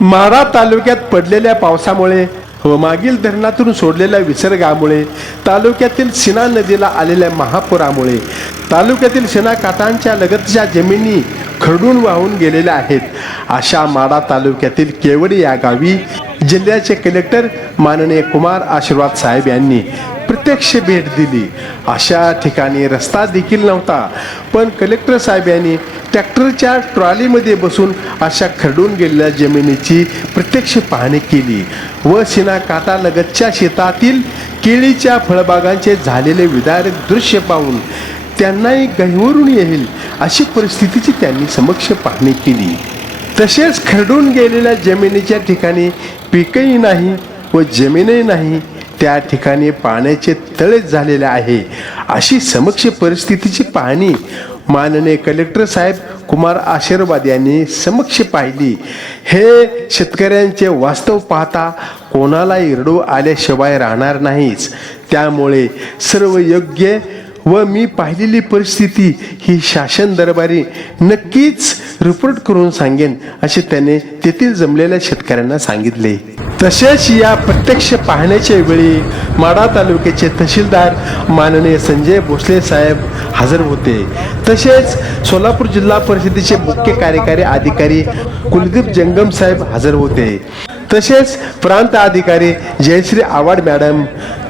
माढा तालुक्यात पडलेल्या पावसामुळे व मागील धरणातून सोडलेल्या विसर्गामुळे तालुक्यातील सिना नदीला आलेल्या महापुरामुळे तालुक्यातील सिना काटांच्या लगतच्या जमिनी खरडून वाहून गेलेल्या आहेत. अशा माढा तालुक्यातील केवडी या गावी जिल्ह्याचे कलेक्टर माननीय कुमार आशीर्वाद साहेब यांनी प्रत्यक्ष भेट दिली. अशा ठिकाणी रस्ता देखील नव्हता. पण कलेक्टर साहेब यांनी ट्रॅक्टरच्या ट्रॉलीमध्ये बसून अशा खरडून गेलेल्या जमिनीची प्रत्यक्ष पाहणी केली व सिना काटालगतच्या शेतातील केळीच्या फळबागांचे झालेले विदारक दृश्य पाहून त्यांनाही गहिवरून येईल अशी परिस्थितीची त्यांनी समक्ष पाहणी केली. तसेच खरडून गेलेल्या जमिनीच्या ठिकाणी पिकही नाही व जमीनही नाही. त्या ठिकाणी पाण्याचे तळेच झालेले आहे. अशी समक्ष परिस्थितीची पाहणी माननीय कलेक्टर साहेब कुमार आशीर्वाद यांनी समक्ष पाहिली. हे शेतकऱ्यांचे वास्तव पाहता कोणाला इरडू आल्याशिवाय राहणार नाहीच. त्यामुळे सर्व योग्य व मी पाहिलेली परिस्थिती ही शासन दरबारी नक्कीच रिपोर्ट करून सांगेन असे त्याने तेथील जमलेल्या शेतकऱ्यांना सांगितले. तसेच या प्रत्यक्ष पाहण्याच्या वेळी माढा तालुक्याचे तहसीलदार माननीय संजय भोसले साहेब हजर होते. तसेच सोलापूर जिल्हा परिषदेचे मुख्य कार्यकारी अधिकारी कुलदीप जंगम साहेब हजर होते. तसेच प्रांत अधिकारी जयश्री आवाड मॅडम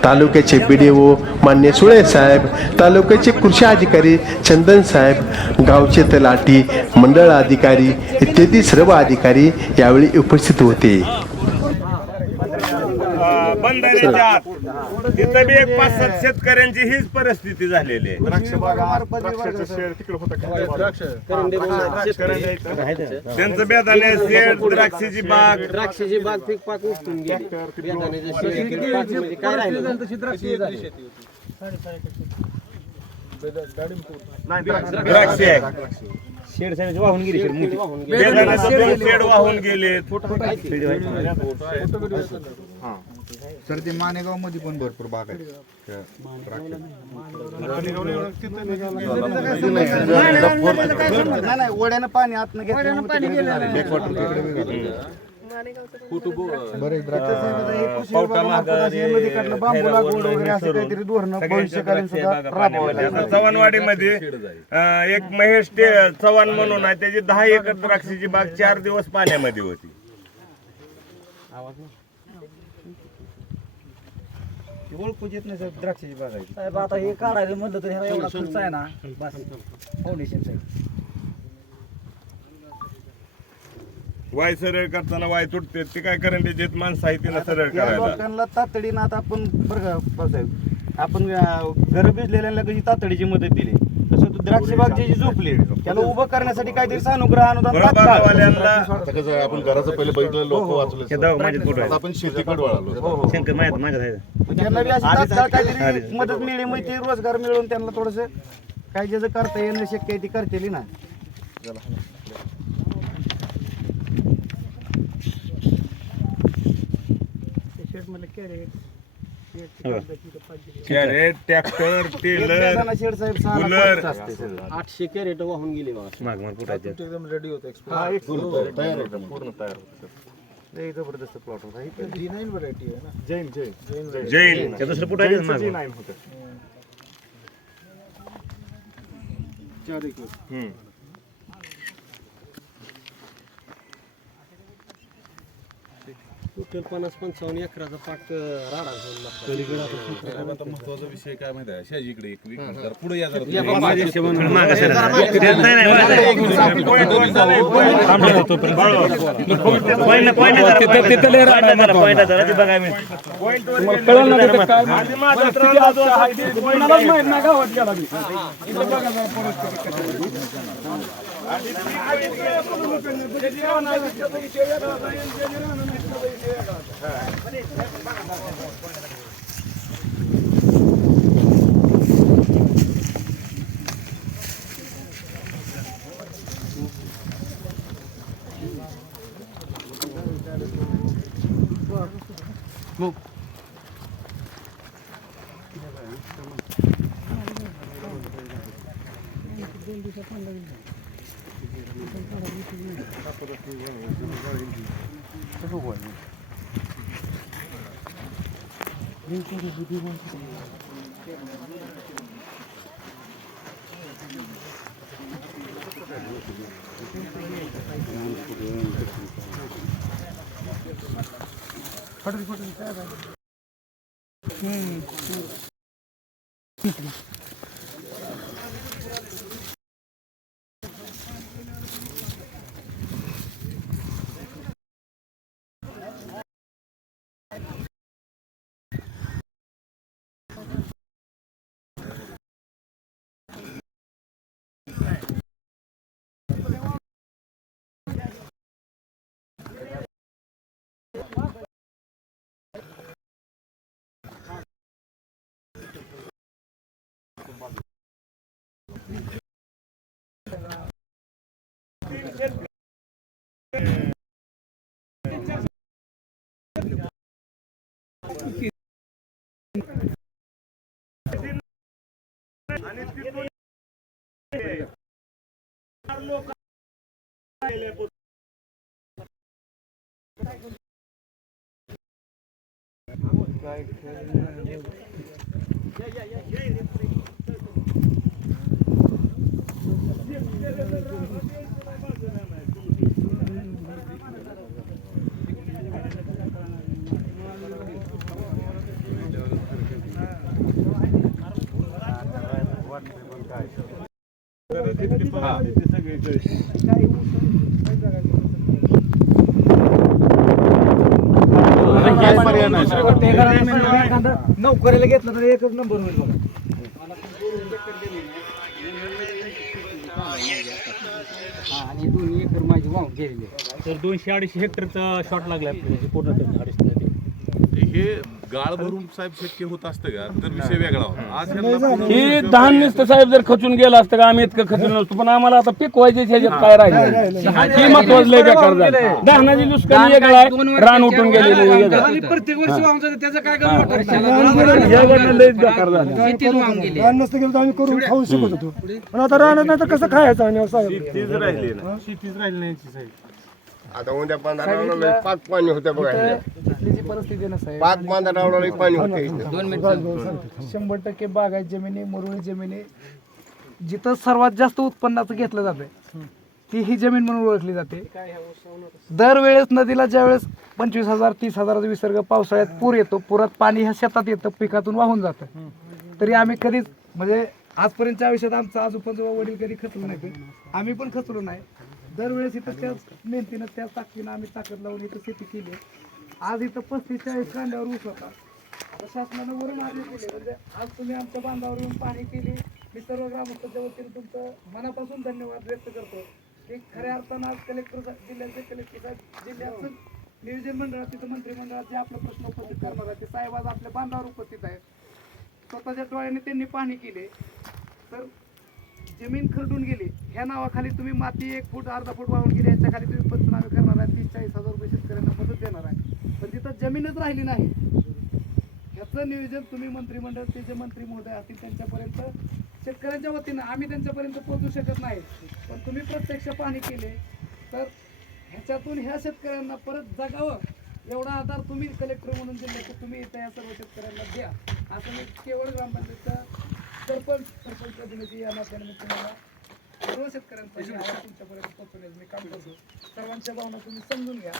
तालुक्याचे बी डी ओ मान्य सुळे साहेब तालुक्याचे कृषी अधिकारी चंदन साहेब गावचे तलाठी मंडळ अधिकारी इत्यादी सर्व अधिकारी यावेळी उपस्थित होते. तिथं बी एक पाच सात शेतकऱ्यांची हीच परिस्थिती झालेली आहे. त्यांचं बेदाने शेत द्राक्षाची बाग. द्राक्षाची बाग पीक पाक गेली. काय राहिलं? द्राक्षे आहे. शेड साईड वाहून गेली शेड मोठी. बेदाण्याचं दोन शेड वाहून गेले. सर ते मानेगावमध्ये पण भरपूर बाग आहे नाही. नाही. ओढ्यानं पाणी आतनं बांबू लागवड वगैरे असं काहीतरी धोरणं भविष्यकालीन सुद्धा राबवावं लागेल चव्हाणवाडीमध्ये एक महेश ते चव्हाण म्हणून आहे. त्याची दहा एकर द्राक्षाची बाग चार दिवस पाण्यामध्ये होती. ओळखूच येत नाही सर द्राक्षाची बाग आहे साहेब आता हे काढायचं म्हणलं तर ह्याला एवढा खर्च आहे ना. बस फाउंडेशन साहेब. वाय सरळ करताना वाय तुटते ते काय करंट देत माणसं आहे तिला सरळ करायला. लोकांना तातडीनं आता आपण बरं का आपण घर भिजलेल्यांना कशी तातडीची मदत दिली? तसं तू द्राक्ष बाग जी झोपली त्याला उभं करण्यासाठी काहीतरी सानुग्रह अनुदान तात्काळ. फळबागवाल्यांना आता कसं आहे, आपण घराचं पहिले बघितलं लोक वाचले आता आपण शेतीकडे वळालो. त्यांना बी अशी तात्काळ काहीतरी मदत मिळेल मग ते रोजगार मिळवून त्यांना थोडस काही ज्याचं करता येणं शक्य आहे ती करतेली ना. कॅरेट ट्रॅक्टर टेलर बेदाणा शेड साहेब सहा लाख कूलर. पन्नास असते सगळं. आठशे कॅरेट वाहून गेली बघा हा, एक तयार आहे पूर्ण तयार होतं. लई जबरदस्त प्लॉट होता. इथं जैन. जैन जैन. हम्म. टोटल पन्नास पंचावन्न एकराचा पाठ राडा घेऊन लागतो पलीकडे आपण साहेब, आता महत्त्वाचा विषय काय माहिती आहे शेजी इकडे एक वीक अंतर. पुढे या जरा तुम्ही. 这是我的。 음. आधी माझा त्रास जो आहे ते point नोकरीला घेतलं तर एकच नंबर होईल बघा. आणि दोन्ही एकर माझी वाहून गेलेली. तर दोनशे अडीचशे हेक्टरचा शॉट लागला आपल्याला पूर्ण अडीचशे हे गाळ भरून साहेब शक्य होत असतं का? तर विषय वेगळा होता. आज ह्यांना पुन्हा- ही धान नुसतं साहेब जर खचून गेलं असतं का आम्ही इतकं खचून नसतो पण आम्हाला आता पिकवायचे ह्याच्यात काय राहिलं? ही महत्वाचं लय बेकार झालं. वेगळा आहे रान उठून गेलेलं. प्रत्येक वर्षी वाहून जाते त्याचं काय गम वाटत ह्या घटना लय बेकार झाल्या शेतीच वाहून गेली. रान नसतं गेलं तर आम्ही करून खाऊ शकत होतो पण आता राहणार नाही तर कसं खायचं आणि असं तीच राहिली ना. आता उद्या पंधरा पाच पाणी होते बघा तिथलीची परिस्थिती नसाय पाच पंधरा पाणी होते इथं. दोन मिनिट शंभर टक्के बागायत जमिनी मुरळी जमिनी जिथं सर्वात जास्त उत्पन्नाचं घेतलं जातंय ती ही जमीन म्हणून ओळखली जाते. दरवेळेस नदीला ज्यावेळेस पंचवीस हजार तीस हजाराचा विसर्ग पावसाळ्यात पूर येतो पुरात पाणी ह्या शेतात येतं पिकातून वाहून जातं. तरी आम्ही कधीच म्हणजे आजपर्यंतच्या आयुष्यात आमचा आजोबाजोबा वडील कधी खचलो नाही आम्ही पण खचलो नाही. दरवेळेस इथं त्याच मेहनतीनं त्याच ताकदीनं आम्ही ताकद लावून इथं शेती केली. आज इथं पस्तीस चाळीस कांड्यावर ऊस होता. आता शासनानं वरून आदेश दिले. म्हणजे आज तुम्ही आमच्या बांधावर येऊन पाणी केली. मी सर्व ग्रामस्थांच्या वतीने तुमचं मनापासून धन्यवाद व्यक्त करतो. की खऱ्या अर्थानं आज कलेक्टर जिल्ह्याचे कलेक्टर साहेब जिल्ह्याचं नियोजन मंडळात तिथं मंत्रिमंडळात जे आपलं प्रश्न उपस्थित करणार ते साहेब आज आपल्या बांधावर उपस्थित आहेत. स्वतःच्या डोळ्याने त्यांनी पाणी केले. तर जमीन खरडून गेली. ह्या नावाखाली तुम्ही माती एक फूट अर्धा फूट वाहून गेली. याच्या खाली तुम्ही पंचनामे करणार आहे. तीस चाळीस हजार रुपये शेतकऱ्यांना मदत देणार आहे. पण तिथं जमीनच राहिली नाही. ह्याचं नियोजन तुम्ही मंत्रिमंडळ ते जे मंत्री महोदय असतील त्यांच्यापर्यंत शेतकऱ्यांच्या वतीनं आम्ही त्यांच्यापर्यंत पोहोचू शकत नाही. पण तुम्ही प्रत्यक्ष पाहणी केले तर ह्याच्यातून ह्या शेतकऱ्यांना परत जगावं. एवढा आधार तुम्ही कलेक्टर म्हणून जिल्ह्याचे तुम्ही इथं या सर्व शेतकऱ्यांना द्या. असं मी केवळ ग्रामपंचायतचा सरपंच सरपंच प्रतिनिधी या नात्याने मी तुम्हाला सर्व आवाज तुमच्यापर्यंत पोहोचवण्याचं मी काम करतो. सर्वांच्या भावना तुम्ही समजून घ्या.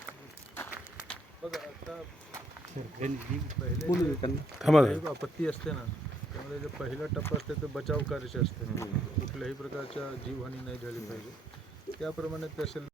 आपत्ती असते ना त्यामुळे जे पहिला टप्पा असते ते बचाव कार्याचे असते. कुठल्याही प्रकारच्या जीवहानी नाही झाली पाहिजे. त्याप्रमाणे तहसील